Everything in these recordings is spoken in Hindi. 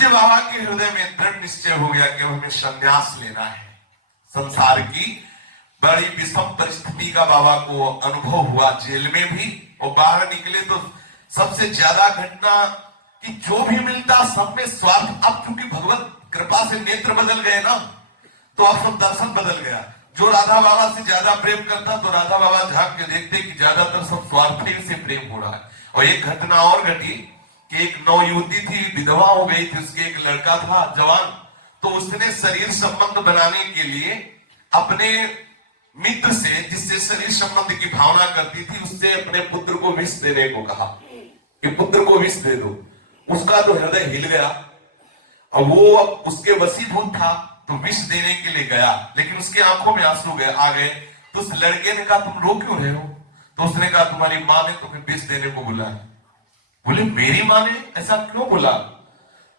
पूज्य बाबा के हृदय में दृढ़ निश्चय हो गया कि हमें संन्यास लेना है। संसार की बड़ी विषम परिस्थिति का बाबा को अनुभव हुआ, जेल में भी, और बाहर निकले तो सबसे ज्यादा घटना कि जो भी मिलता सब में स्वार्थ। अब चूंकि भगवत कृपा से नेत्र बदल गए ना, तो अब सब दर्शन बदल गया। जो राधा बाबा से ज्यादा प्रेम करता तो राधा बाबा झांक के देखते कि ज्यादातर सब स्वार्थ से प्रेम हो रहा है। और एक घटना और घटी कि एक नौ युवती थी, विधवा हो गई थी, उसके एक लड़का था जवान, तो उसने शरीर संबंध बनाने के लिए अपने मित्र से, जिससे शरीर संबंध की भावना करती थी, उससे अपने पुत्र को विष देने को कहा कि पुत्र को विष दे दो। उसका तो हृदय हिल गया। अब वो अब उसके वशीभूत था तो विष देने के लिए गया, लेकिन उसके आंखों में आंसू आ गए। तो उस लड़के ने कहा तुम रो क्यों रहे हो? तो उसने कहा तुम्हारी माँ ने तुम्हें विष देने को बुलाया। बोले मेरी माँ ने ऐसा क्यों बोला?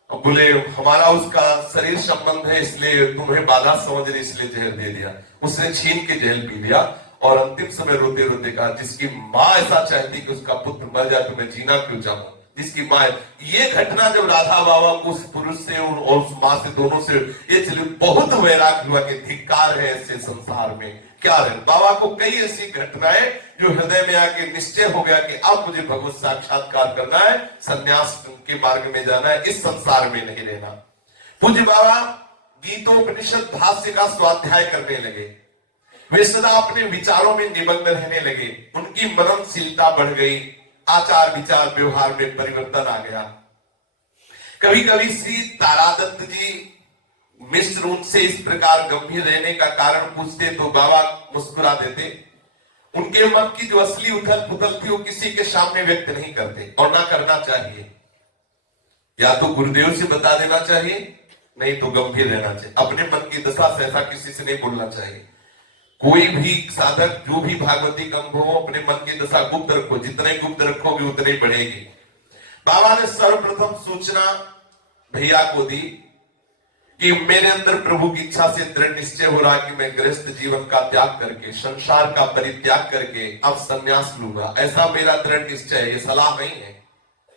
बोले हमारा उसका शरीर संबंध है, इसलिए तुम्हें बाधा समझ रही, इसलिए जहर दे दिया। उसने छीन के जहर पी लिया और अंतिम समय रोते रोते कहा जिसकी माँ ऐसा चाहती कि उसका पुत्र मर जाए तो मैं जीना क्यों चाहूं। जिसकी माँ, ये घटना जब राधा बाबा को उस पुरुष से और उस माँ से, दोनों से ये चली, बहुत वैराग्य हुआ कि धिक्कार है ऐसे संसार में, क्या रहे। बाबा को कई ऐसी घटनाएं जो हृदय में आके निश्चय हो गया कि अब मुझे भगवत साक्षात्कार करना है, संन्यास के मार्ग में जाना है, इस संसार में नहीं रहना। पूज्य बाबा गीतोपनिषद भाष्य का स्वाध्याय करने लगे। वे सदा अपने विचारों में निमग्न रहने लगे। उनकी मननशीलता बढ़ गई, आचार विचार व्यवहार में परिवर्तन आ गया। कभी कभी श्री तारादत्त जी मिश्र उनसे इस प्रकार गंभीर रहने का कारण पूछते तो बाबा मुस्कुरा देते। उनके मन की जो असली उथल पुथल थी वो किसी के सामने व्यक्त नहीं करते, और ना करना चाहिए। या तो गुरुदेव से बता देना चाहिए, नहीं तो गंभीर रहना चाहिए। अपने मन की दशा से ऐसा किसी से नहीं बोलना चाहिए। कोई भी साधक जो भी भागवती अनुभव हो, अपने मन की दशा गुप्त रखो। जितने गुप्त रखोगे उतने बढ़ेगी। बाबा ने सर्वप्रथम सूचना भैया को दी कि मेरे अंदर प्रभु की इच्छा से दृढ़ निश्चय हो रहा है कि मैं गृहस्थ जीवन का त्याग करके, संसार का परित्याग करके अब संन्यास लूंगा। ऐसा मेरा दृढ़ निश्चय है, ये सलाह नहीं है।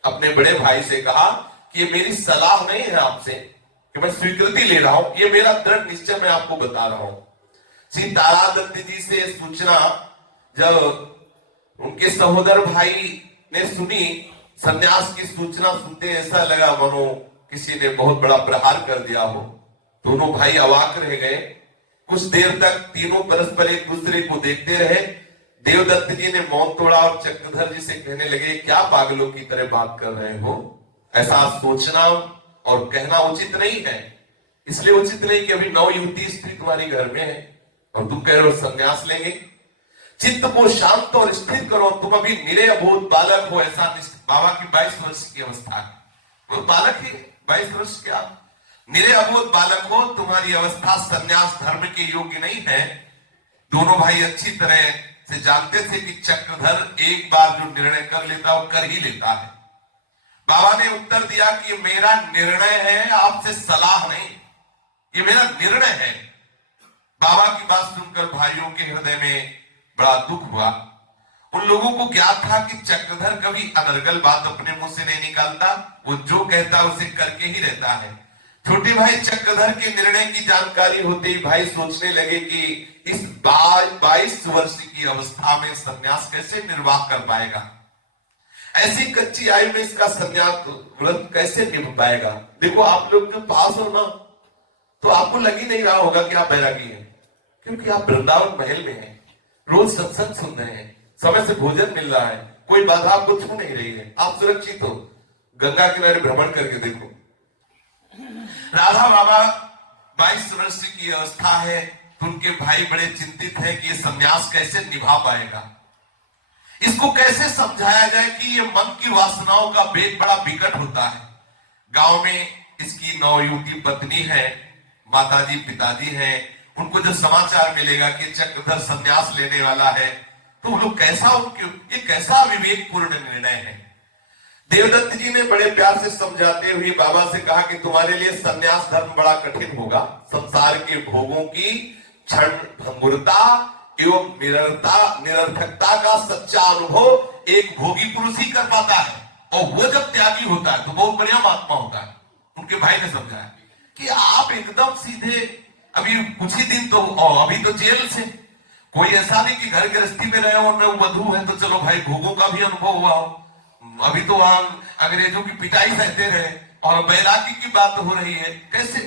अपने बड़े भाई से कहा कि ये मेरी सलाह नहीं है आपसे कि मैं स्वीकृति ले रहा हूं, ये मेरा दृढ़ निश्चय मैं आपको बता रहा हूं। श्री तारादत्त जी से सूचना जब उनके सहोदर भाई ने सुनी, संन्यास की सूचना सुनते ऐसा लगा मानो किसी ने बहुत बड़ा प्रहार कर दिया हो। दोनों भाई अवाक रह गए। कुछ देर तक तीनों परस्पर एक दूसरे को देखते रहे। देवदत्त जी ने मौन तोड़ा और चक्रधर जी से कहने लगे क्या पागलों की तरह बात कर रहे हो? ऐसा सोचना और कहना उचित नहीं है। इसलिए उचित नहीं कि अभी नौ युवती स्त्री तुम्हारी घर में है और तुम कह रहे हो संन्यास लेंगे। चित्त को शांत और स्थिर करो। तुम अभी निरे अबोध बालक हो। ऐसा बाबा की 22 वर्ष की अवस्था है, वो बालक है 22 वर्ष के। आप निरे अबोध बालक हो, तुम्हारी अवस्था संन्यास धर्म के योग्य नहीं है। दोनों भाई अच्छी तरह से जानते थे कि चक्रधर एक बार जो निर्णय कर लेता वो कर ही लेता है। बाबा ने उत्तर दिया कि मेरा निर्णय है, आपसे सलाह नहीं, ये मेरा निर्णय है। बाबा की बात सुनकर भाइयों के हृदय में बड़ा दुख हुआ। उन लोगों को ज्ञात था कि चक्रधर कभी अनर्गल बात अपने मुंह से नहीं निकालता, वो जो कहता उसे करके ही रहता है। छोटे भाई चक्रधर के निर्णय की जानकारी होते ही भाई सोचने लगे कि इस 22 वर्ष की अवस्था में संन्यास कैसे निर्वाह कर पाएगा, ऐसी कच्ची आयु में इसका संन्यास व्रत कैसे निभ पाएगा। देखो आप लोग के पास हो ना तो आपको लग ही नहीं रहा होगा कि आप बैरागी हैं, क्योंकि आप वृंदावन महल में हैं, रोज सत्संग सुन रहे हैं, समय से भोजन मिल रहा है, कोई बाधा आपको छू नहीं रही है, आप सुरक्षित हो। गंगा किनारे भ्रमण करके देखो। राधा बाबा 22 वर्ष की अवस्था है तो उनके भाई बड़े चिंतित हैं कि ये संन्यास कैसे निभा पाएगा, इसको कैसे समझाया जाए कि ये मन की वासनाओं का वेग बड़ा विकट होता है। गांव में इसकी नवयुवती पत्नी है, माताजी पिताजी हैं, उनको जो समाचार मिलेगा कि चक्रधर संन्यास लेने वाला है तो वो लोग कैसा, उनके ये कैसा विवेकपूर्ण निर्णय है। देवदत्त जी ने बड़े प्यार से समझाते हुए बाबा से कहा कि तुम्हारे लिए संन्यास धर्म बड़ा कठिन होगा। संसार के भोगों की क्षण भंगुरता एवं निरर्थकता का सच्चा अनुभव एक भोगी पुरुष ही कर पाता है, और वो जब त्यागी होता है तो बहुत बढ़िया महात्मा होता है। उनके भाई ने समझाया कि आप एकदम सीधे, अभी कुछ ही दिन तो, अभी तो जेल से, कोई ऐसा नहीं कि घर गृहस्थी में रहे और वधू है तो चलो भाई भोगों का भी अनुभव हुआ हो, अभी तो वहां अंग्रेजों की पिटाई सहते रहे और बैरागी की बात हो रही है। कैसे?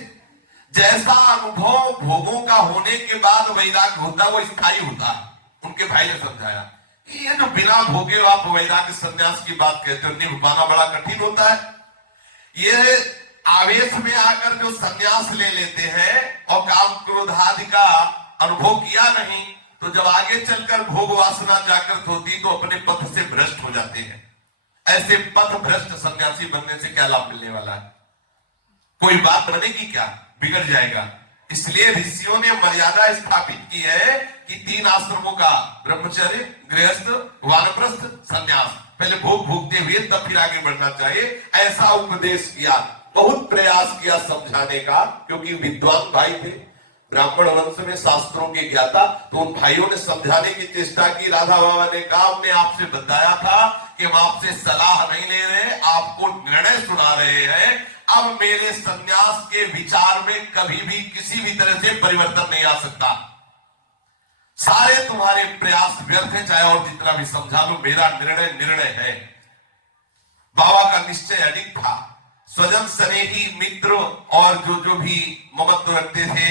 जैसा अनुभव भोगों का होने के बाद वैराग्य होता है वो स्थायी होता है। उनके भाई ने समझाया कि ये जो बिना भोगे आप वैराग्य संन्यास की बात कहते हो, निभ पाना बड़ा कठिन होता है। ये आवेश में आकर जो संन्यास ले लेते हैं और काम क्रोध आदि का अनुभव किया नहीं, तो जब आगे चलकर भोग वासना जागृत होती तो अपने पथ से भ्रष्ट हो जाते हैं। ऐसे पथ भ्रष्ट सन्यासी बनने से क्या लाभ मिलने वाला है? कोई बात बनेगी क्या? बिगड़ जाएगा। इसलिए ऋषियों ने मर्यादा स्थापित की है कि 3 आश्रमों का, ब्रह्मचर्य, गृहस्थ, वानप्रस्थ, संन्यास, पहले भोग भोगते हुए तब फिर आगे बढ़ना चाहिए, ऐसा उपदेश किया। बहुत प्रयास किया समझाने का, क्योंकि विद्वान भाई थे, ब्राह्मण वंश में शास्त्रों के ज्ञाता, तो उन भाइयों ने समझाने की चेष्टा की। राधा बाबा ने कहा हमने आपसे बताया था कि हम आपसे सलाह नहीं ले रहे, आपको निर्णय सुना रहे हैं। अब मेरे संन्यास के विचार में कभी भी किसी भी तरह से परिवर्तन नहीं आ सकता। सारे तुम्हारे प्रयास व्यर्थ है, चाहे और जितना भी समझा लो, मेरा निर्णय निर्णय है। बाबा का निश्चय अडिग था। स्वजन स्नेही मित्र और जो भी ममत्व रखते थे,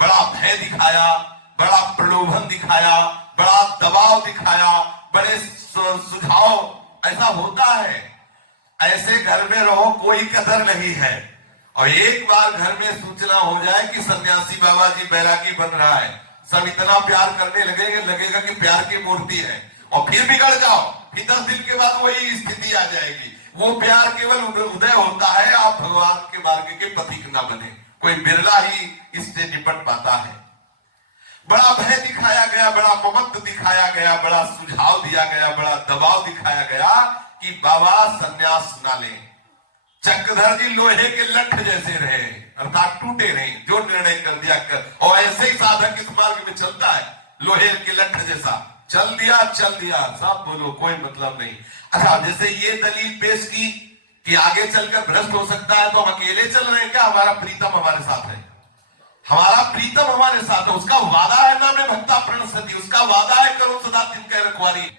बड़ा भय दिखाया, बड़ा प्रलोभन दिखाया, बड़ा दबाव दिखाया, बड़े सुझाव। ऐसा होता है, ऐसे घर में रहो कोई कदर नहीं है। और एक बार घर में सूचना हो जाए कि सन्यासी बाबा जी बैरागी बन रहा है, सब इतना प्यार करने लगेगा कि प्यार की मूर्ति है, और फिर बिगड़ जाओ, फिर 10 दिन के बाद वही स्थिति आ जाएगी। वो प्यार केवल उदय होता है, आप भगवान के मार्ग के पथिक ना बने। कोई बिरला ही इससे निपट पाता है। बड़ा भय दिखाया गया, बड़ा ममत्व दिखाया गया, बड़ा सुझाव दिया गया, बड़ा दबाव दिखाया गया कि बाबा सन्यास ना लें। चक्रधर जी लोहे के लठ जैसे रहे, अर्थात टूटे नहीं, जो निर्णय कर दिया कर। और ऐसे ही साधक इस मार्ग में चलता है, लोहे के लठ जैसा, चल दिया सब बोलो, कोई मतलब नहीं। अच्छा, जैसे ये दलील पेश की कि आगे चलकर भ्रष्ट हो सकता है, तो हम अकेले चल रहे हैं क्या? हमारा प्रीतम हमारे साथ है, हमारा प्रीतम हमारे साथ है। उसका वादा है ना मैं भक्ता प्रणसती, उसका वादा है करो सदा तिनके रखवारी।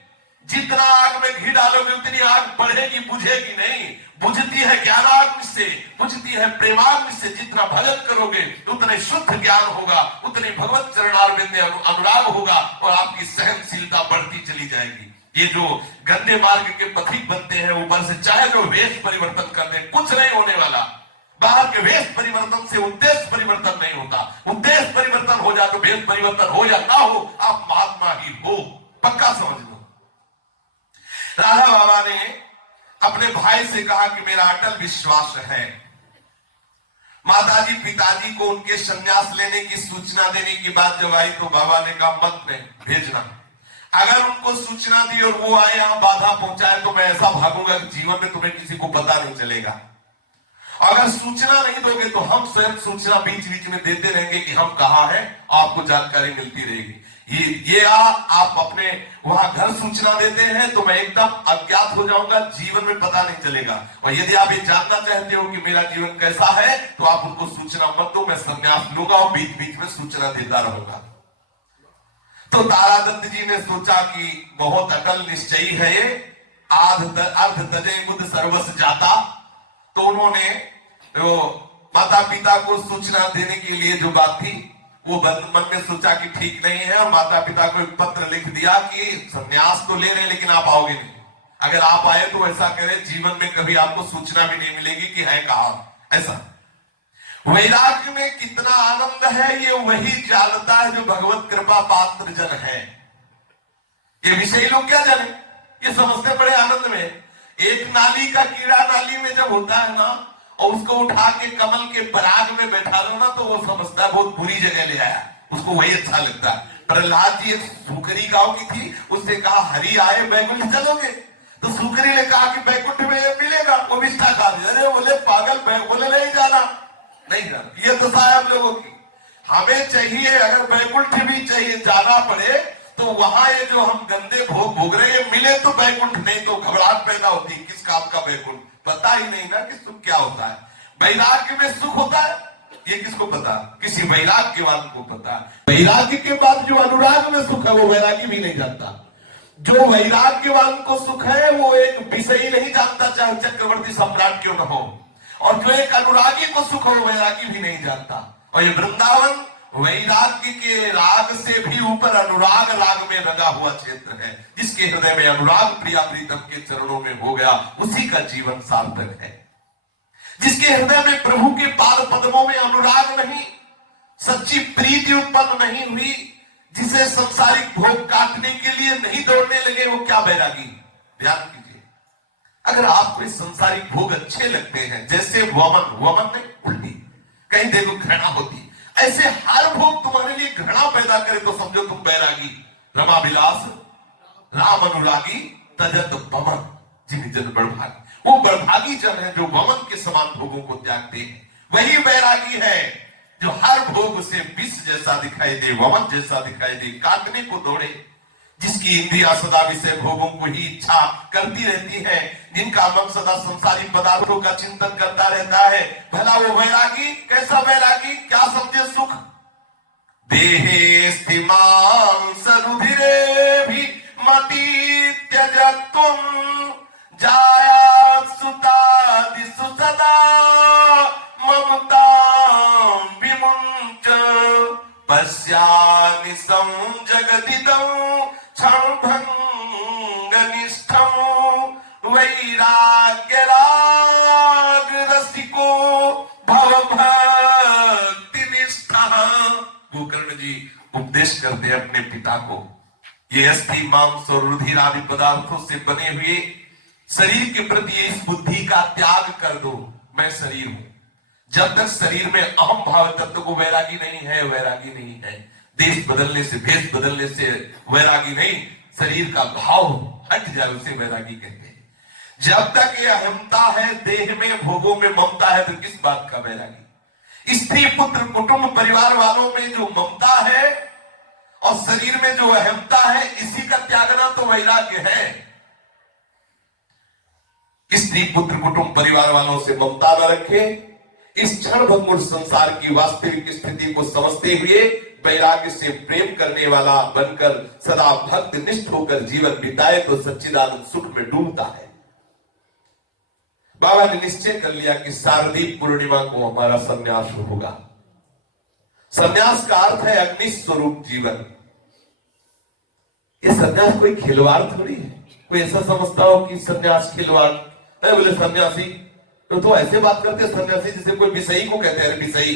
जितना आग में घी डालोगे उतनी आग बढ़ेगी, बुझेगी नहीं। बुझती है ज्ञानाग्नि से, बुझती है प्रेमाग्नि से। जितना भजन करोगे उतने शुद्ध ज्ञान होगा, उतने भगवत चरणारविंद में अनुराग होगा और आपकी सहनशीलता बढ़ती चली जाएगी। ये जो गंदे मार्ग के पथिक बनते हैं ऊपर से, चाहे जो वेश परिवर्तन कर दे, कुछ नहीं होने वाला। बाहर के वेश परिवर्तन से उद्देश्य परिवर्तन नहीं होता। उद्देश्य परिवर्तन हो जाए तो वेश परिवर्तन हो या ना हो, आप महात्मा ही हो, पक्का समझ लो। राधा बाबा ने अपने भाई से कहा कि मेरा अटल विश्वास है। माताजी पिताजी को उनके संन्यास लेने की सूचना देने की बात जब आई तो बाबा ने कहा मत नहीं भेजना। अगर उनको सूचना दी और वो आए यहां बाधा पहुंचाए तो मैं ऐसा भागूंगा कि जीवन में तुम्हें किसी को पता नहीं चलेगा। अगर सूचना नहीं दोगे तो हम स्वयं सूचना बीच बीच में देते रहेंगे कि हम कहां हैं, आपको जानकारी मिलती रहेगी। आप अपने वहां घर सूचना देते हैं तो मैं एकदम अज्ञात हो जाऊंगा, जीवन में पता नहीं चलेगा। और यदि आप ये जानना चाहते हो कि मेरा जीवन कैसा है तो आप उनको सूचना मत दो, मैं संन्यास लूंगा और बीच बीच में सूचना देता रहूंगा। तो तारादत्त जी ने सोचा कि बहुत अटल निश्चयी है ये, अर्ध तजे बुद्ध सर्वस जाता। तो उन्होंने माता पिता को सूचना देने के लिए जो बात थी वो मन में सोचा कि ठीक नहीं है, और माता पिता को एक पत्र लिख दिया कि संन्यास तो ले रहे हैं लेकिन आप आओगे नहीं। अगर आप आए तो ऐसा करें जीवन में कभी आपको सूचना भी नहीं मिलेगी कि है कहां। ऐसा वैराग्य में कितना आनंद है ये वही जानता है जो भगवत कृपा पात्र जन है। ये विषय लोग क्या जाने, ये समझते बड़े आनंद में। एक नाली का कीड़ा नाली में जब होता है ना और उसको उठा के कमल के पराग में बैठा दो ना तो वो समझता है बहुत बुरी जगह ले आया, उसको वही अच्छा लगता है। प्रहलाद जी एक सुकरी गांव की थी, उससे कहा हरि आए बैकुंठ चलोगे? तो सुकरी ने कहा कि बैकुंठ में ये मिलेगा। वो विष्ठा खा दिया, अरे बोले पागल, बोले नहीं जाना, नहीं जाना। ये तो साहब लोगों की हमें चाहिए, अगर बैकुंठ भी चाहिए जाना पड़े तो वहां ये जो हम गंदे भोग भोग रहे हैं मिले तो बैकुंठ, नहीं तो घबराहट पैदा होती, किस काम का बैकुंठ, पता ही नहीं ना कि तुम क्या होता है। वैराग्य में सुख होता है, ये किसको पता? किसी वैराग्यवान को पता। वैराग्य के बाद जो अनुराग में सुख है वो वैरागी भी नहीं जानता। जो वैराग्यवान को सुख है वो एक विषय नहीं जानता, चाहे चक्रवर्ती सम्राट क्यों न हो। और जो एक अनुरागी को सुख हो वैरागी भी नहीं जानता। और ये वृंदावन वैराग्य के राग से भी ऊपर अनुराग राग में रंगा हुआ क्षेत्र है। जिसके हृदय में अनुराग प्रिया प्रीतम के चरणों में हो गया, उसी का जीवन सार्थक है। जिसके हृदय में प्रभु के पाद पद्मों में अनुराग नहीं, सच्ची प्रीति उत्पन्न नहीं हुई, जिसे संसारिक भोग काटने के लिए नहीं दौड़ने लगे, वो क्या बैरागी? ध्यान कीजिए, अगर आपको इस संसारिक भोग अच्छे लगते हैं, जैसे वमन में उल्टी, कहीं देखो घृणा होती, ऐसे हर भोग तुम्हारे लिए घृणा पैदा करे तो समझो तुम बैरागी। रमा विलास राम अनुरागी तजत वमन, जिन जन बड़भागी। वो बड़भागी जन है जो वमन के समान भोगों को त्यागते हैं। वही बैरागी है जो हर भोग उसे विष जैसा दिखाई दे, वमन जैसा दिखाई दे, काटने को दौड़े। जिसकी इंद्रिया सदा विषय भोगों को ही इच्छा करती रहती है, जिनका मन सदा संसारी पदार्थों का चिंतन करता रहता है, भला वो वैरागी कैसा वैरागी? क्या समझे सुख? देहे स्थिमान सरुधिरे भी मति त्यजतुम जाया सुतादिषु सदा ममता विमुंच पश्यामि संजगदिदं क्षणभंग निष्ठं वैराग्य राग रसिको भवभक्ति निष्ठः। गोकर्ण जी उपदेश करते हैं अपने पिता को, ये अस्थि मांस और रुधिर आदि पदार्थों से बने हुए शरीर के प्रति इस बुद्धि का त्याग कर दो। मैं शरीर हूं। जब तक शरीर में अहम भाव तब तक वो वैरागी नहीं है, वैरागी नहीं है। देश बदलने से, भेष बदलने से वैरागी नहीं, शरीर का भाव हट जाए उसे वैरागी कहते हैं। जब तक ये अहमता है, देह में भोगों में ममता है, तो किस बात का वैरागी? स्त्री पुत्र कुटुंब परिवार वालों में जो ममता है और शरीर में जो अहमता है, इसी का त्यागना तो वैराग्य है। स्त्री पुत्र कुटुंब परिवार वालों से ममता न रखे, इस क्षण भंगुर संसार की वास्तविक स्थिति को समझते हुए वैराग्य से प्रेम करने वाला बनकर सदा भक्त निष्ठ होकर जीवन बिताए तो सच्चिदानंद सुख में डूबता है। बाबा ने निश्चय कर लिया कि शारदीय पूर्णिमा को हमारा संन्यास होगा। संन्यास का अर्थ है अग्नि स्वरूप जीवन। ये संन्यास कोई खिलवाड़ थोड़ी है। कोई ऐसा समझता हो कि संन्यास खिलवाड़, बोले सन्यासी तो ऐसे बात करते हैं सन्यासी जैसे कोई विषयी को कहते हैं। विषयी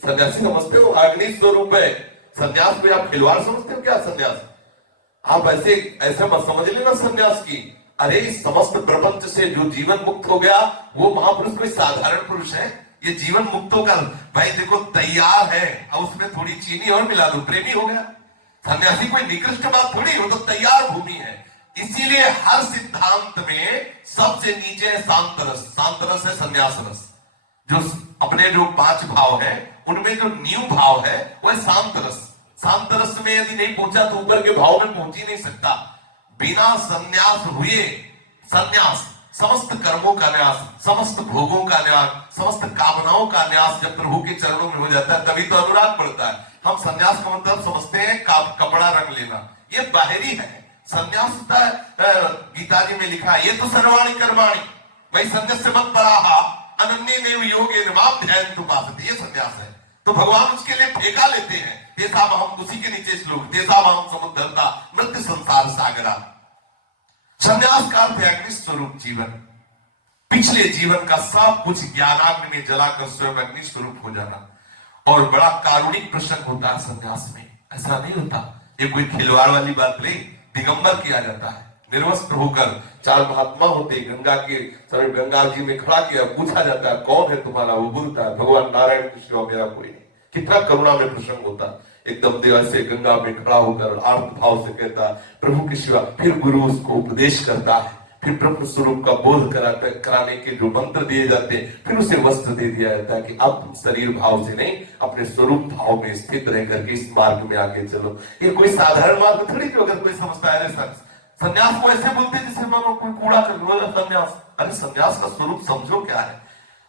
सन्यासी समझते हो? अग्नि स्वरूप है सन्यास में, आप खिलवाड़ समझते हो क्या सन्यास? आप ऐसे मत समझ लेना सन्यास की। अरे इस समस्त प्रपंच से जो जीवन मुक्त हो गया वो महापुरुष कोई साधारण पुरुष है? ये जीवन मुक्तों का भाई देखो तैयार है, और उसमें थोड़ी चीनी और मिला दो, प्रेमी हो गया। सन्यासी कोई निकृष्ट बात थोड़ी, वो तो तैयार भूमि है। इसीलिए हर सिद्धांत में सबसे नीचे है शांत रस। शांत रस है संन्यास रस। जो अपने जो 5 भाव है उनमें जो न्यू भाव है वो है शांत रस। शांत रस में यदि नहीं पहुंचा तो ऊपर के भाव में पहुंच ही नहीं सकता। बिना संन्यास हुए, संन्यास समस्त कर्मों का न्यास, समस्त भोगों का न्यास, समस्त कामनाओं का न्यास जब प्रभु के चरणों में हो जाता है तभी तो अनुराग बढ़ता है। हम संन्यास का मतलब समझते हैं कपड़ा रंग लेना, ये बाहरी है। संन्यास गीता जी में लिखा है, ये तो सर्वाणी कर्माणी भाई संन्यास से मत पराहा अनन्य नेव योगे माम ध्यान तुपासते, ये संन्यास है। तो भगवान उसके लिए ठेका लेते हैं। देशा हम उसी के नीचे श्लोक, देशा हम समुद्रता मृत्यु संसार सागरा। संन्यास का अर्थ है अग्नि स्वरूप जीवन। पिछले जीवन का सब कुछ ज्ञानाग्नि में जलाकर स्वयं अग्नि स्वरूप हो जाना। और बड़ा कारुणिक प्रसंग होता है संन्यास में, ऐसा नहीं होता ये कोई खिलवाड़ वाली बात नहीं। दिगंबर किया जाता है, निर्वस्त्र होकर। 4 महात्मा होते, गंगा के गंगा जी में खड़ा किया, पूछा जाता है कौन है तुम्हारा? वो बोलता है भगवान नारायण के सिवा मेरा कोई नहीं। कितना करुणा में प्रसंग होता है। एकदम देव से गंगा में खड़ा होकर आर्त भाव से कहता है प्रभु के सिवा। फिर गुरु उसको उपदेश करता है, फिर ब्रह्म स्वरूप का बोध कराने के जो मंत्र दिए जाते हैं, फिर उसे वस्त्र दे दिया जाता है कि अब तुम शरीर भाव से नहीं अपने स्वरूप भाव में स्थित रह करके इस मार्ग में आगे चलो। ये कोई साधारण मार्ग थोड़ी कि अगर कोई समझता है संन्यास को ऐसे बोलते जैसे मानो कोई कूड़ा कर लो संन्यास। अरे संन्यास का स्वरूप समझो क्या है।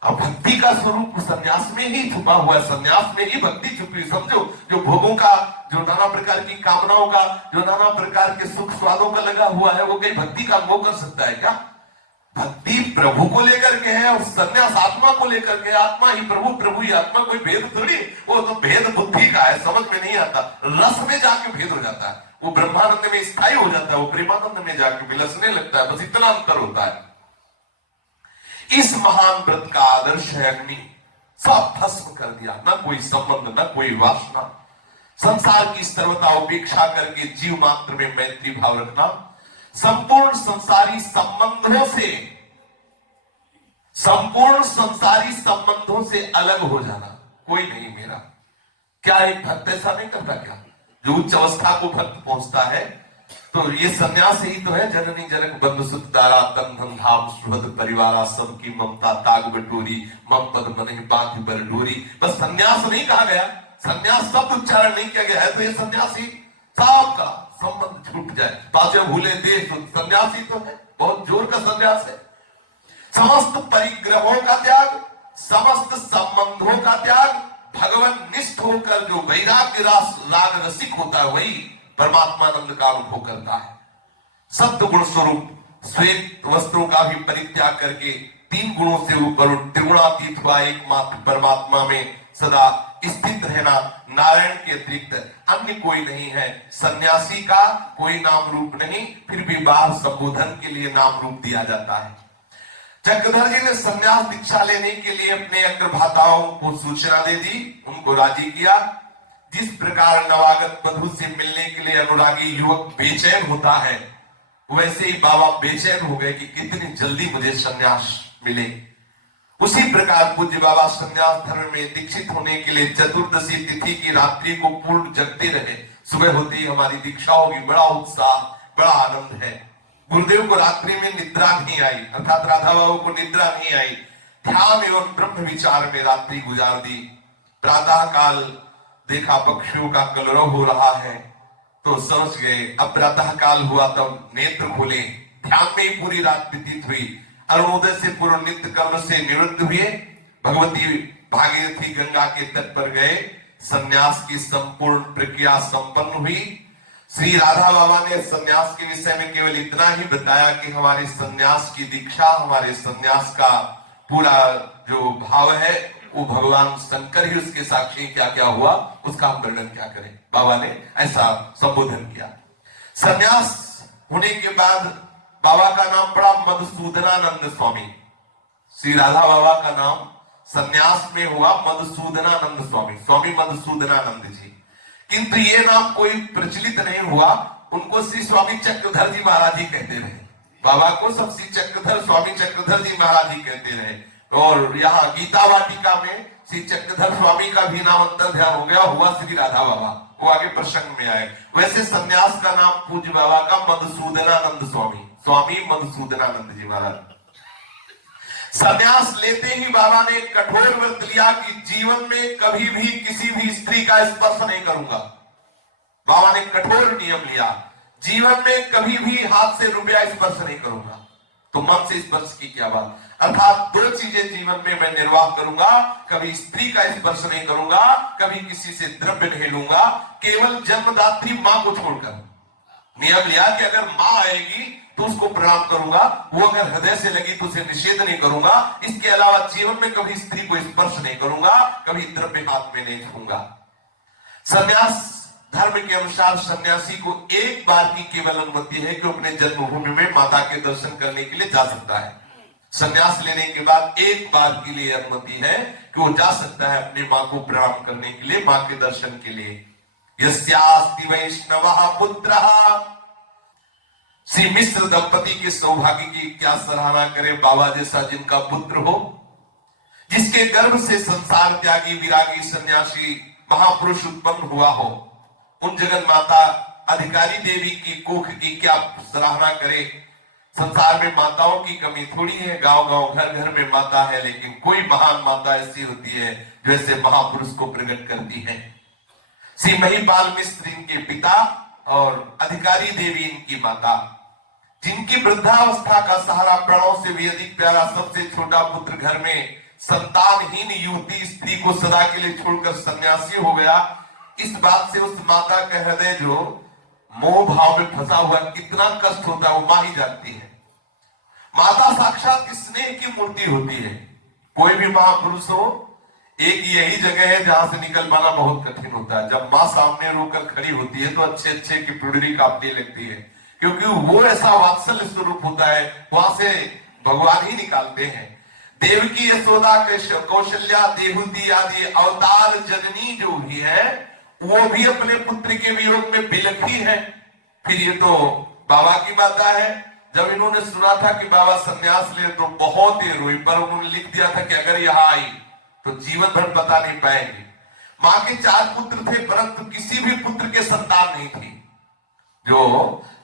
अब भक्ति का स्वरूप संन्यास में ही छुपा हुआ है, संन्यास में ही भक्ति छुपी। समझो, जो भोगों का, जो नाना प्रकार की कामनाओं का, जो नाना प्रकार के सुख स्वादों का लगा हुआ है, वो कहीं भक्ति का मोह कर सकता है क्या? भक्ति प्रभु को लेकर के है और संन्यास आत्मा को लेकर के। आत्मा ही प्रभु, प्रभु ही आत्मा, कोई भेद थोड़ी। वो तो भेद बुद्धि का है, समझ में नहीं आता। रस में जाके भेद हो जाता है, वो ब्रह्मानंद में स्थायी हो जाता है, वो प्रेमानंद में जाके विलसने लगता है। बस इतना अंतर होता है। इस महान व्रत का आदर्श है अग्नि, सब भस्म कर दिया। न कोई संबंध, न कोई वासना, संसार की सर्वता उपेक्षा करके जीव मात्र में मैत्री भाव रखना, संपूर्ण संसारी संबंधों से अलग हो जाना। कोई नहीं मेरा। क्या एक भक्त ऐसा नहीं करता क्या? जो उच्च अवस्था को भक्त पहुंचता है, तो ये सन्यास ही तो है। जननी जनक बंधु सुत दारा तन धन धाम सुहृद परिवारा, सबकी ममता ताग बटोरी, मम पद मन बांध बर डोरी। बस सन्यास नहीं कहा गया, सन्यास शब्द उच्चारण नहीं किया गया है, तो ये सन्यासी सबका संबंध छूट जाए। पांचों भूले देश, सन्यासी तो है, बहुत जोर का सन्यास है। समस्त परिग्रहों का त्याग, समस्त संबंधों का त्याग, भगवान निष्ठ होकर जो वैराग्य राग रसिक होता है, वही परमात्मानंद का अनुभव करता है। सत्य गुण स्वरूप श्वेत वस्त्रों का भी परित्याग करके तीन गुणों से ऊपर त्रिगुणातीत हुआ एकमात्र परमात्मा में सदा स्थित रहना, नारायण के अतिरिक्त अन्य कोई नहीं है। सन्यासी का कोई नाम रूप नहीं, फिर भी बाहर संबोधन के लिए नाम रूप दिया जाता है। चक्रधर जी ने सन्यास दीक्षा लेने के लिए अपने अग्रभाताओं को सूचना दे दी, उनको राजी किया। जिस प्रकार नवागत वधू से मिलने के लिए अनुरागी युवक बेचैन होता है, वैसे ही बाबा बेचैन हो गए कि कितनी जल्दी मुझे सन्यास मिले। उसी प्रकार पूज्य बाबा सन्यास धर्म में दीक्षित होने के लिए चतुर्दशी तिथि की रात्रि को पूर्ण जगते रहे। सुबह होते ही हमारी दीक्षा होगी, बड़ा उत्साह, बड़ा आनंद है। गुरुदेव को रात्रि में निद्रा नहीं आई, अर्थात राधा बाबू को निद्रा नहीं आई। ध्यान एवं ब्रह्म विचार में रात्रि गुजार दी। प्रातः काल देखा पक्षियों का कलरव हो रहा है, तो समझ गए अब प्रातः काल हुआ, तब नेत्र खोले। ध्यान में ही पूरी रात व्यतीत हुई। अरुणोदय से पूर्व नित्य कर्म से निवृत्त हुए, भगवती भागीरथी गंगा के तट पर गए। संन्यास की संपूर्ण प्रक्रिया संपन्न हुई। श्री राधा बाबा ने संन्यास के विषय में केवल इतना ही बताया कि हमारे संन्यास की दीक्षा, हमारे संन्यास का पूरा जो भाव है, वो भगवान शंकर ही उसके साक्षी। क्या क्या हुआ उसका हम वर्णन क्या करें। बाबा ने ऐसा संबोधन किया। संन्यास होने के बाद बाबा का नाम पड़ा मधुसूदनानंद स्वामी। श्री राधा बाबा का नाम संन्यास में हुआ मधुसूदनानंद स्वामी, स्वामी मधुसूदनानंद जी। किंतु ये नाम कोई प्रचलित नहीं हुआ, उनको श्री स्वामी चक्रधर जी महाराज जी कहते रहे। बाबा को सब श्री चक्रधर, स्वामी चक्रधर जी महाराज जी कहते रहे। और यहाँ गीता वाटिका में श्री चक्रधर स्वामी का भी नाम अंतर ध्यान हो गया, हुआ श्री राधा बाबा, वो आगे प्रसंग में आए। वैसे संन्यास का नाम पूज्य बाबा का मधुसूदनानंद स्वामी, स्वामी मधुसूदनानंद जी महाराज। संन्यास लेते ही बाबा ने एक कठोर व्रत लिया कि जीवन में कभी भी किसी भी स्त्री का स्पर्श नहीं करूंगा। बाबा ने कठोर नियम लिया, जीवन में कभी भी हाथ से रुपया स्पर्श नहीं करूंगा। तो मन से स्पर्श की क्या बात, अर्थात दो चीजें जीवन में मैं निर्वाह करूंगा, कभी स्त्री का स्पर्श नहीं करूंगा, कभी किसी से द्रव्य नहीं लूंगा, केवल जन्मदात्री मां को छोड़कर। नियम लिया कि अगर मां आएगी तो उसको प्रणाम करूंगा, वो अगर हृदय से लगी तो उसे निषेध नहीं करूंगा। इसके अलावा जीवन में कभी स्त्री को स्पर्श नहीं करूंगा, कभी द्रव्य हाथ में नहीं छूंगा। संन्यास धर्म के अनुसार सन्यासी को एक बार की केवल अनुमति है कि अपने जन्मभूमि में माता के दर्शन करने के लिए जा सकता है। संन्यास लेने के बाद एक बार के लिए अनुमति है कि वो जा सकता है अपनी मां को प्रणाम करने के लिए, मां के दर्शन के लिए। यस्यास्ति वैष्णवः पुत्रः, श्री मिश्र दंपति के सौभाग्य की क्या सराहना करें। बाबा जैसा जिनका पुत्र हो, जिसके गर्भ से संसार त्यागी विरागी सन्यासी महापुरुष उत्पन्न हुआ हो, उन जगन माता अधिकारी देवी की कोख की क्या सराहना करे। संसार में माताओं की कमी थोड़ी है, गांव गांव घर घर में माता है, लेकिन कोई महान माता ऐसी होती है जो ऐसे महापुरुष को प्रकट करती है। श्री महिपाल मिश्र इनके पिता और अधिकारी देवी इनकी माता, जिनकी वृद्धावस्था का सहारा प्राणों से भी अधिक प्यारा सबसे छोटा पुत्र घर में संतानहीन युवती स्त्री को सदा के लिए छोड़कर सन्यासी हो गया। इस बात से उस माता का हृदय जो मोह भाव में फंसा हुआ कितना कष्ट होता है वो मां ही जानती है। माता साक्षात स्नेह की मूर्ति होती है। कोई भी महापुरुष हो, एक यही जगह है जहां से निकल पाना बहुत कठिन होता है। जब मां सामने रोकर खड़ी होती है तो अच्छे अच्छे की पिंडली कांपने लगती है, क्योंकि वो ऐसा वात्सल्य स्वरूप होता है, वहां से भगवान ही निकालते हैं। देवकी यशोदा कौशल्या देवहूति आदि अवतार जननी जो भी है वो भी अपने पुत्र के वियोग में बिलखी है। फिर ये तो बाबा की माता है। जब इन्होंने सुना था कि बाबा संन्यास ले तो बहुत ही रोई, पर उन्होंने लिख दिया था कि अगर यहाँ आई तो जीवन भर बता नहीं पाएंगे। मां के 4 पुत्र थे, परंतु किसी भी पुत्र के संतान नहीं थी। जो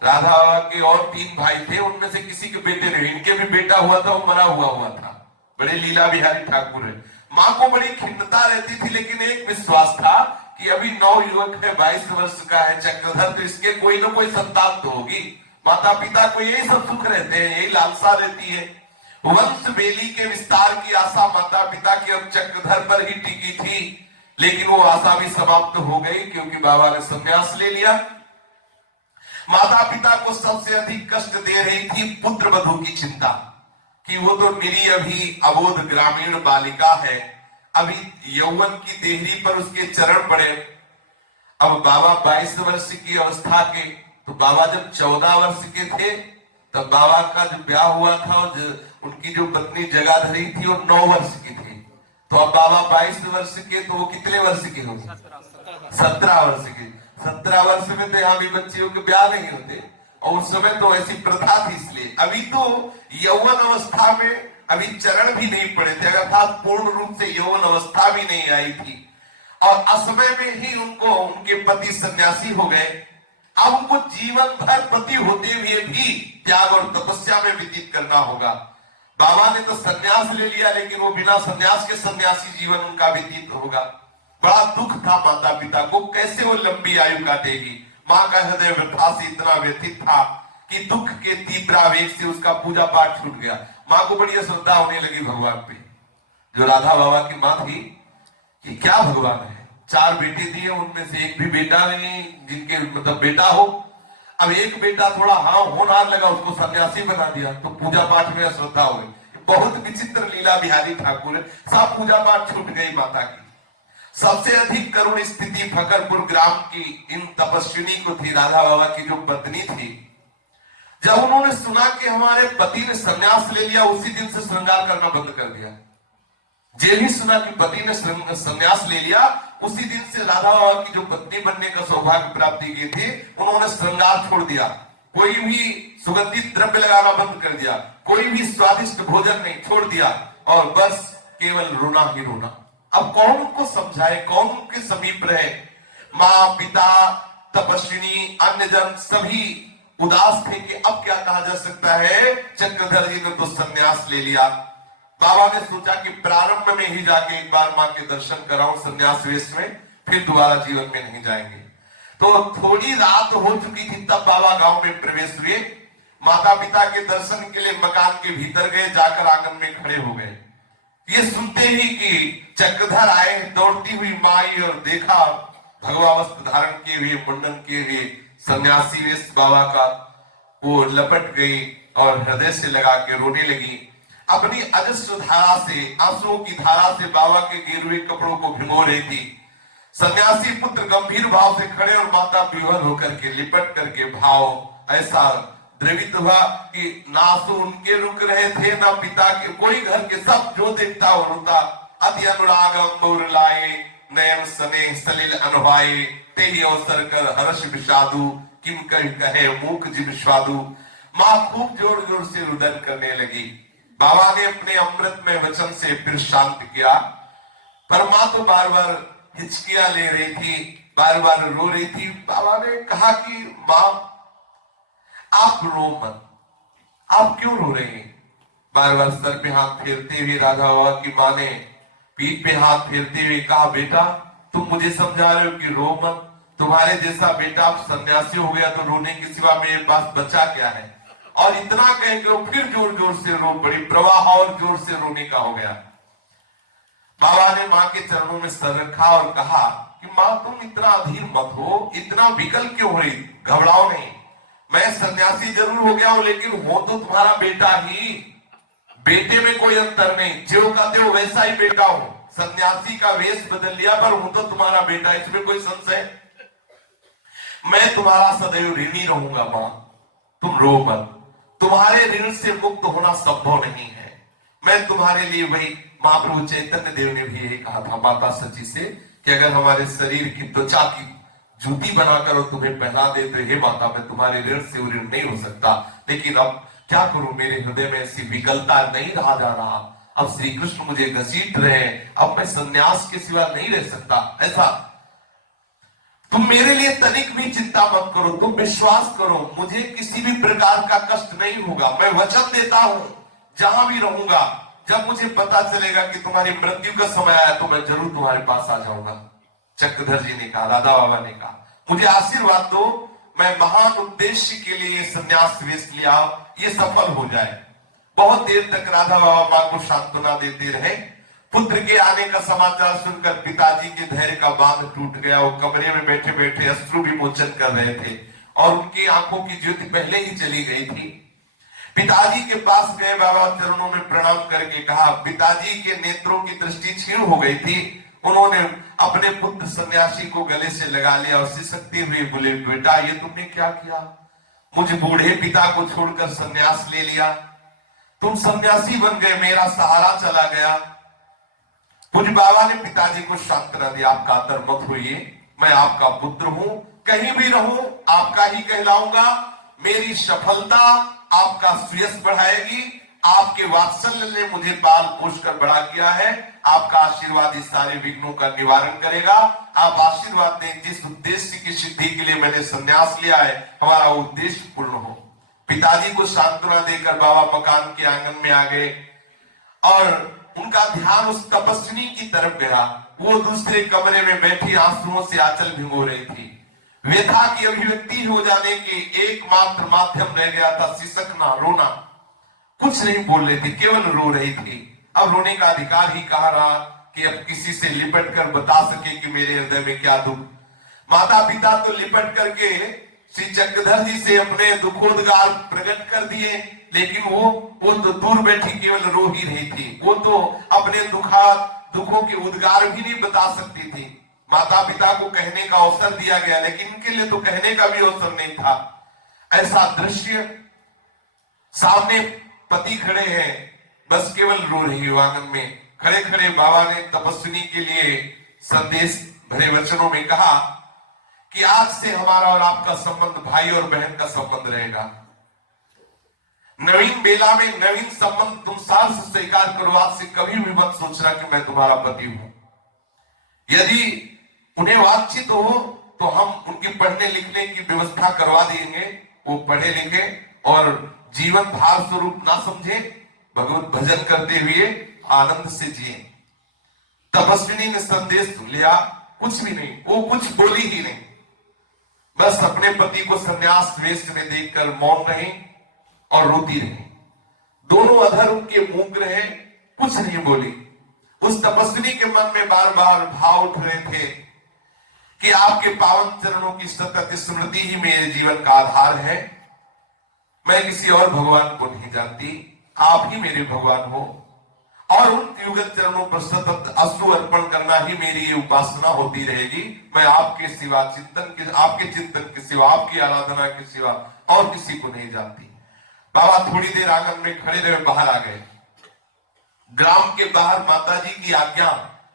राधा बाबा के और 3 भाई थे उनमें से किसी के बेटे नहीं। इनके भी बेटा हुआ था, वो मरा हुआ था। बड़े लीला बिहारी ठाकुर है। मां को बड़ी खिन्नता रहती थी, लेकिन एक विश्वास था कि अभी नौ युवक है, 22 वर्ष का है चक्रधर, तो इसके कोई ना कोई संतान तो होगी। माता पिता को यही सब सुख रहते हैं, यही लालसा रहती है। वंश बेली के विस्तार की आशा माता पिता की अब चक्रधर पर ही टिकी थी, लेकिन वो आशा भी समाप्त हो गई क्योंकि बाबा ने संन्यास ले लिया। माता पिता को सबसे अधिक कष्ट दे रही थी पुत्र वधू की चिंता, कि वो तो निरी अभी अबोध ग्रामीण बालिका है, अभी यौवन की देहरी पर उसके चरण पड़े। अब बाबा 22 वर्ष की अवस्था के, तो बाबा जब 14 वर्ष के थे तब बाबा का जो ब्याह हुआ था और उनकी जो पत्नी जगाधरी थी वो 9 वर्ष की थी। तो अब बाबा 22 वर्ष के, तो वो कितने वर्ष के होंगे? 17 वर्ष के। 17 वर्ष में तो यहाँ भी बच्चियों के ब्याह नहीं होते, और उस समय तो ऐसी प्रथा थी। इसलिए अभी तो यौवन अवस्था में अभी चरण भी नहीं पड़े थे, अर्थात पूर्ण रूप से यौवन अवस्था भी नहीं आई थी, और असमय में ही उनके पति सन्यासी हो गए। अब उनको जीवन भर पति होते हुए भी त्याग और तपस्या में व्यतीत करना होगा। बाबा ने तो सन्यास ले लिया, लेकिन वो बिना सन्यास के सन्यासी जीवन उनका व्यतीत होगा। बड़ा दुख था माता पिता को, कैसे वो लंबी आयु काटेगी। मां का हृदय व्यथा से इतना व्यथित था कि दुख के तीव्रावेग से उसका पूजा पाठ छूट गया। मां को बड़ी श्रद्धा होने लगी भगवान पे। जो राधा बाबा की मां थी कि क्या भगवान है, 4 बेटे दिए, उनमें से एक भी बेटा नहीं जिनके मतलब बेटा हो। अब एक बेटा थोड़ा हाँ होनहार लगा, उसको सन्यासी बना दिया, तो पूजा पाठ में अश्रद्धा हो गई। बहुत विचित्र लीला बिहारी ठाकुर, सब पूजा पाठ छूट गई माता की। सबसे अधिक करुण स्थिति फकरपुर ग्राम की इन तपस्विनी को थी, राधा बाबा की जो पत्नी थी। जब उन्होंने सुना कि हमारे पति ने संन्यास ले लिया, उसी दिन से श्रृंगार करना बंद कर दिया। जे भी सुना कि पति ने संन्यास ले लिया, उसी दिन से राधा बाबा की जो पत्नी बनने का सौभाग्य प्राप्ति की थी, उन्होंने श्रृंगार छोड़ दिया। कोई भी सुगंधित द्रव्य लगाना बंद कर दिया, कोई भी स्वादिष्ट भोजन नहीं, छोड़ दिया, और बस केवल रोना ही रोना। अब कौन उनको समझाए, कौन उनके समीप रहे। माँ पिता तपस्विनी अन्य जन सभी उदास थे कि अब क्या कहा जा सकता है। चक्रधर जी ने तो संन्यास ले लिया। बाबा ने सोचा कि प्रारंभ में ही जाके एक बार मां के दर्शन कराऊं संन्यास वेश में, फिर दोबारा जीवन में नहीं जाएंगे। तो थोड़ी रात हो चुकी थी तब बाबा गांव में प्रवेश हुए। माता पिता के दर्शन के लिए मकान के भीतर गए, जाकर आंगन में खड़े हो गए। ये सुनते ही कि चक्रधर आए, दौड़ती हुई माई और देखा भगवा वस्त्र धारण किए हुए, मुंडन किए हुए सन्यासी वेश बाबा का, वो लपट गई और हृदय से लगा के रोने लगी। अपनी अजस्र धारा से, आंसुओं की धारा से बाबा के गिरे कपड़ों को भिगो रही थी। सन्यासी पुत्र गंभीर भाव से खड़े और माता विवल होकर के लिपट करके भाव ऐसा द्रवित हुआ कि ना आंसू उनके रुक रहे थे, ना पिता के, कोई घर के सब जो देखता वो रोता। अति अनुरागम मोर लाए, नयन सने सलिल अनवाए, तेहि अवसर कर हर्ष विषादु, किम कहे मूक जिम स्वादु। मां खूब जोर जोर से रुदन करने लगी। बाबा ने अपने अमृत में वचन से फिर शांत किया, पर मां तो बार बार हिचकियां ले रही थी, बार बार रो रही थी। बाबा ने कहा कि मां आप रो मत, आप क्यों रो रहे हैं। बार बार सर पे हाथ फेरते हुए राधा बाबा की मां ने पीठ पे हाथ फेरते हुए कहा, बेटा तुम मुझे समझा रहे हो कि रो मत, तुम्हारे जैसा बेटा अब सन्यासी हो गया तो रोने के सिवा मेरे पास बचा क्या है। और इतना कह के वो फिर जोर जोर से रो पड़ी, प्रवाह और जोर से रोने का हो गया। बाबा ने माँ के चरणों में सर रखा और कहा कि माँ तुम इतना अधीर मत हो, इतना विकल क्यों हो रही, घबराओ नहीं। मैं सन्यासी जरूर हो गया हूं लेकिन हो तो तुम्हारा बेटा ही, बेटे में कोई अंतर नहीं, ज्यों का त्यों वैसा ही बेटा हूं। सन्यासी का वेश बदल लिया पर हूं तो तुम्हारा बेटा, इसमें कोई संशय। मैं तुम्हारा सदैव ऋणी रहूंगा मां, तुम रो मत, तुम्हारे ऋण से मुक्त होना संभव नहीं है। मैं तुम्हारे लिए वही, महाप्रभु चैतन्य देव ने भी यही कहा था माता सची से कि अगर हमारे शरीर की त्वचा की जूती बनाकर तुम्हें पहना दे तो हे माता मैं तुम्हारे ऋण से ऋण नहीं हो सकता, लेकिन अब क्या करूं, मेरे हृदय में ऐसी विकलता नहीं रहा जा रहा, अब श्री कृष्ण मुझे घसीट रहे हैं, अब मैं संन्यास के सिवा नहीं रह सकता। ऐसा तुम मेरे लिए तनिक भी चिंता मत करो, तुम विश्वास करो, मुझे किसी भी प्रकार का कष्ट नहीं होगा। मैं वचन देता हूं जहां भी रहूंगा, जब मुझे पता चलेगा कि तुम्हारी मृत्यु का समय आया तो मैं जरूर तुम्हारे पास आ जाऊंगा। चक्रधर जी ने कहा, राधा बाबा ने कहा, मुझे आशीर्वाद दो, मैं महान उद्देश्य के लिए संन्यास वेश लिया, ये सफल हो जाए। बहुत देर तक राधा बाबा मां को सांत्वना देते रहे। पुत्र के आने का समाचार सुनकर पिताजी के धैर्य का बांध टूट गया। वो कमरे में बैठे बैठे अश्रु विमोचन कर रहे थे और उनकी आंखों की ज्योति पहले ही चली गई थी। पिताजी के पास गए, बाबा चरणों में प्रणाम करके कहा, पिताजी के नेत्रों की दृष्टि क्षीण हो गई थी। उन्होंने अपने पुत्र सन्यासी को गले से लगा लिया और सिसकते हुए बोले, बेटा ये तुमने क्या किया, मुझे बूढ़े पिता को छोड़कर सन्यास ले लिया, तुम सन्यासी बन गए, मेरा सहारा चला गया। मुझे बाबा ने पिताजी को सांत्वना दिया, आप कातर मत होइए, मैं आपका पुत्र हूं, कहीं भी रहूं आपका ही कहलाऊंगा, मेरी सफलता आपका सुयश बढ़ाएगी, आपके वात्सल्य ने मुझे पाल पोष कर बड़ा किया है, आपका आशीर्वाद इस सारे विघ्नों का निवारण करेगा। आप आशीर्वाद दें, जिस उद्देश्य की सिद्धि के लिए मैंने संन्यास लिया है हमारा उद्देश्य पूर्ण हो। पिताजी को सांत्वना देकर बाबा मकान के आंगन में आ गए और उनका ध्यान उस तपस्विनी की तरफ गया। वो दूसरे कमरे में बैठी आंसुओं से आंचल भिगो रही थी। व्यथा की अभिव्यक्ति हो जाने के एकमात्र माध्यम रह गया था सिसकना, रोना। कुछ नहीं बोल रही थी, केवल रो रही थी। अब रोने का अधिकार ही कहां रहा कि अब किसी से लिपट कर बता सके कि मेरे हृदय में क्या दुख। माता पिता तो लिपट करके श्री चक्रधर जी से अपने दुखोद्गार प्रकट कर दिए, लेकिन वो तो दूर बैठी केवल रो ही रही थी। वो तो अपने दुखों के उद्गार भी नहीं बता सकती थी। माता पिता को कहने का अवसर दिया गया लेकिन इनके लिए तो कहने का भी अवसर नहीं था। ऐसा दृश्य, सामने पति खड़े हैं, बस केवल रो रही आंगन में। खड़े खड़े बाबा ने तपस्विनी के लिए संदेश भरे वचनों में कहा कि आज से हमारा और आपका संबंध भाई और बहन का संबंध रहेगा। नवीन बेला में नवीन संबंध तुम सार से स्वीकार करो, आज से कभी भी मत सोचना कि मैं तुम्हारा पति हूं। यदि उन्हें वांछित हो तो हम उनकी पढ़ने लिखने की व्यवस्था करवा देंगे, वो पढ़े लिखे और जीवन भार स्वरूप ना समझे, भगवत भजन करते हुए आनंद से जिए। तपस्विनी ने संदेश लिया, कुछ भी नहीं, वो कुछ बोली ही नहीं, बस अपने पति को संन्यास वेश में देखकर मौन रही और रोती रही। दोनों अधर उनके मूक रहे, कुछ नहीं बोली। उस तपस्विनी के मन में बार बार भाव उठ रहे थे कि आपके पावन चरणों की सतत स्मृति ही मेरे जीवन का आधार है। मैं किसी और भगवान को नहीं जानती, आप ही मेरे भगवान हो और उन युगल चरणों पर सतत अश्रु अर्पण करना ही मेरी ये उपासना होती रहेगी। मैं आपके सिवा आपके चिंतन के सिवा, आपकी आराधना के सिवा और किसी को नहीं जानती। बाबा थोड़ी देर आंगन में खड़े रहे, बाहर आ गए। ग्राम के बाहर माताजी की आज्ञा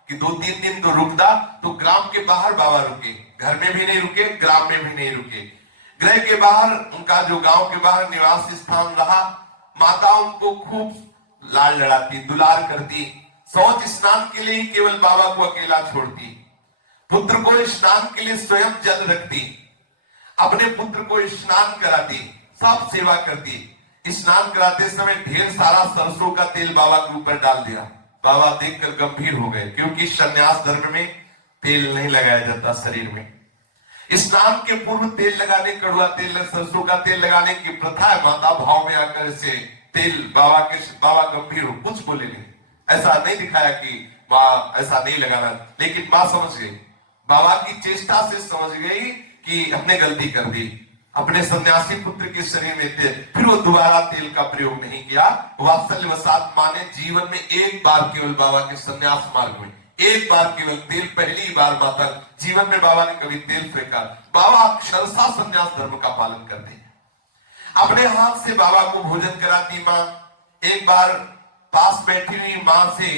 कि 2-3 दिन तो रुकदा, तो ग्राम के बाहर बाबा रुके, घर में भी नहीं रुके, ग्राम में भी नहीं रुके। गृह के बाहर, उनका जो गांव के बाहर निवास स्थान रहा, माता उनको खूब लाड़ लड़ाती, दुलार करती। शौच स्नान के लिए ही केवल बाबा को अकेला छोड़ती, पुत्र को स्नान के लिए स्वयं जल रखती, अपने पुत्र को स्नान कराती, सब सेवा करती। स्नान कराते समय ढेर सारा सरसों का तेल बाबा के ऊपर डाल दिया। बाबा देखकर गंभीर हो गए, क्योंकि संन्यास धर्म में तेल नहीं लगाया जाता शरीर में। स्नान के पूर्व तेल लगाने, कड़वा तेल, सरसों का तेल लगाने की प्रथा है। माता भाव में आकर से तेल बाबा गंभीर हो, कुछ बोले नहीं। ऐसा नहीं दिखाया कि माँ ऐसा नहीं लगाना, लेकिन माँ समझ गई, बाबा की चेष्टा से समझ गई कि हमने गलती कर दी। अपने सन्यासी पुत्र के शरीर में तेल, फिर वो दोबारा तेल का प्रयोग नहीं किया। वात्सल्यवशात माँ ने जीवन में एक बार केवल बाबा के सन्यास मार्ग में एक बार केवल तेल, पहली बार माता जीवन में बाबा ने कभी तेल फेंका। बाबा अक्षरशः सन्यास धर्म का पालन करते हैं। अपने हाथ से बाबा को भोजन कराती माँ। एक बार पास बैठी हुई माँ से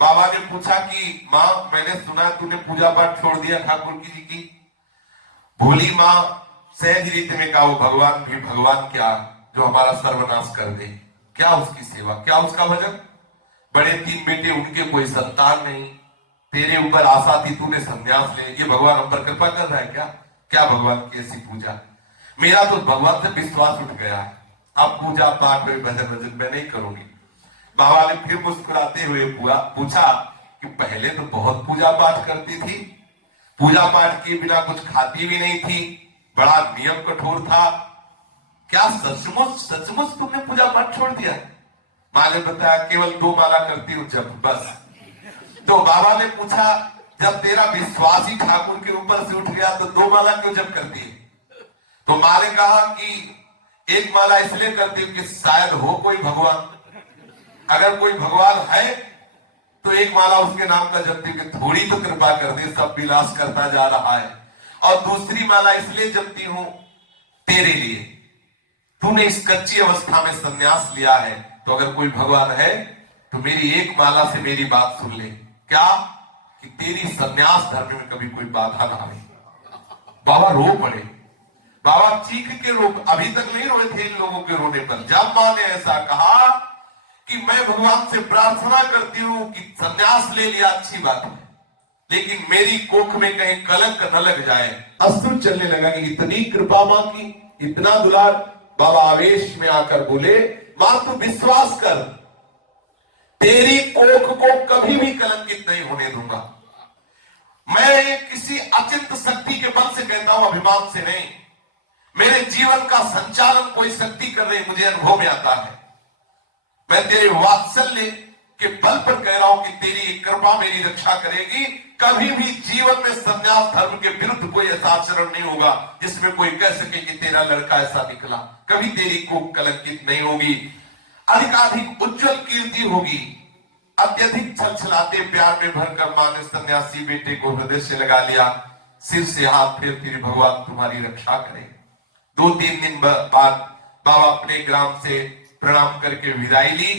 बाबा ने पूछा कि माँ, मैंने सुना तूने पूजा पाठ छोड़ दिया ठाकुर जी की। भोली माँ सहज रीति में कहा, वो भगवान भी भगवान क्या जो हमारा सर्वनाश कर दे, क्या उसकी सेवा, क्या उसका भजन। बड़े 3 बेटे, उनके कोई संतान नहीं, तेरे ऊपर आशा थी, तूने संन्यास ले, ये भगवान हम पर कृपा कर रहा है क्या? क्या भगवान की ऐसी पूजा? मेरा तो भगवान से विश्वास उठ गया है, अब पूजा पाठ में भजन मैं नहीं करूंगी। बाबा ने फिर मुस्कुराते हुए पूछा कि पहले तो बहुत पूजा पाठ करती थी, पूजा पाठ किए बिना कुछ खाती भी नहीं थी, बड़ा नियम कठोर था, क्या सचमुच तुमने पूजा पाठ छोड़ दिया? माँ ने बताया केवल 2 माला करती हूं जब, बस। तो बाबा ने पूछा, जब तेरा विश्वास ही ठाकुर के ऊपर से उठ गया तो 2 माला क्यों जब करती है? तो माँ ने कहा कि 1 माला इसलिए करती हूं कि शायद हो कोई भगवान, अगर कोई भगवान है तो 1 माला उसके नाम का जपती हूं कि थोड़ी तो कृपा कर दे, सब विलास करता जा रहा है। और दूसरी माला इसलिए जपती हूं तेरे लिए, तूने इस कच्ची अवस्था में संन्यास लिया है, तो अगर कोई भगवान है तो मेरी 1 माला से मेरी बात सुन ले, क्या कि तेरी संन्यास धर्म में कभी कोई बाधा ना आए। बाबा रो पड़े, बाबा चीख के रो, अभी तक नहीं रोए थे इन लोगों के रोने पर। जब मां ने ऐसा कहा कि मैं भगवान से प्रार्थना करती हूं कि संन्यास ले लिया, अच्छी बात है, लेकिन मेरी कोख में कहीं कलंक न लग जाए। अश्रु चलने लगा कि इतनी कृपा मां की, इतना दुलार। बाबा आवेश में आकर बोले, मां तू विश्वास कर, तेरी कोख को कभी भी कलंकित नहीं होने दूंगा। मैं किसी अचिंत शक्ति के बल से कहता हूं, अभिमान से नहीं। मेरे जीवन का संचालन कोई शक्ति कर रही, मुझे अनुभव में आता है। मैं तेरे वात्सल्य के बल पर कह रहा हूं कि तेरी कृपा मेरी रक्षा करेगी। कभी भी जीवन में संन्यास धर्म के विरुद्ध कोई ऐसा आचरण नहीं होगा जिसमें कोई कह सके कि तेरा लड़का ऐसा निकला। कभी तेरी कोख कलंकित नहीं होगी, अधिकाधिक उज्जवल कीर्ति होगी। अत्यधिक छलछलाते प्यार में भरकर मां ने सन्यासी बेटे को हृदय से लगा लिया, सिर से हाथ फेर फिर, भगवान तुम्हारी रक्षा करे। 2-3 दिन बाद बाबा अपने ग्राम से प्रणाम करके विदाई ली।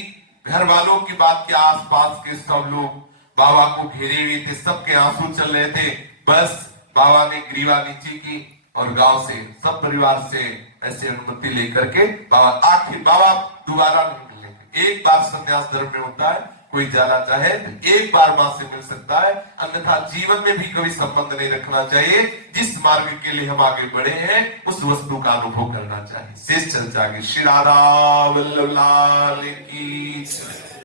घर वालों की बात के आसपास के सब लोग बाबा को घेरे हुए थे, सबके आंसू चल रहे थे। बस बाबा ने ग्रीवा नीचे की और गांव से सब परिवार से ऐसे अनुमति लेकर के बाबा, आखिर बाबा दोबारा नहीं मिलेंगे। एक बार संन्यास धर्म में होता है, कोई जाना चाहे तो एक बार मां से मिल सकता है, अन्यथा जीवन में भी कभी संबंध नहीं रखना चाहिए। जिस मार्ग के लिए हम आगे बढ़े हैं उस वस्तु का अनुभव करना चाहिए। शेष चर्चा की श्री राधा वल्लभ लाल की।